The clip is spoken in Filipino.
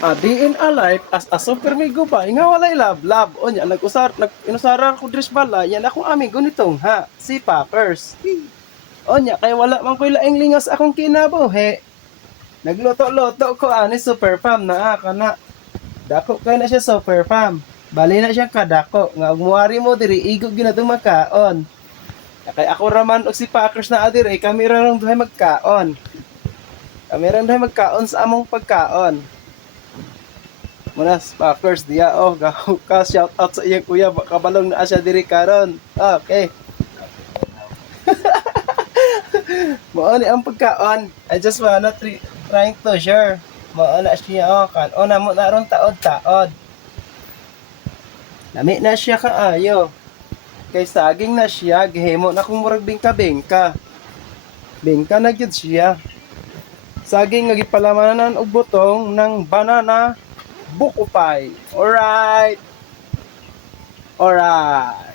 Being alive as a super migo ba, nga walay love. O nya, inusara ko dres bala, yan akong amigo nitong ha, si Packers. O nya, kay wala man ko'y laing lingas akong kinabuhi. Nagluto-luto ko ani super fam na kana. Dako kay na siya super fam. Bali na siya kadako, nga umuwari mo diri, igog ginatong makaon. Kay ako raman og si Packers na adire, kami ra lang duhay magkaon. Kami ra duhay magkaon sa among pagkaon. Munas Packers diya ka shout out sa iyang kuya kabalong na siya diri karon. Okay. Mao ni ang pagkaon. I just wanna trying to share. Mao na siya kan. O namo na ron taod-taod. Lami na siya kaayo. Kay saging na siya gihimo na kung murag bingka-bingka. Bingka na gyud siya. Saging nga gipalamanan og butong ng banana buko pie. Alright. Alright.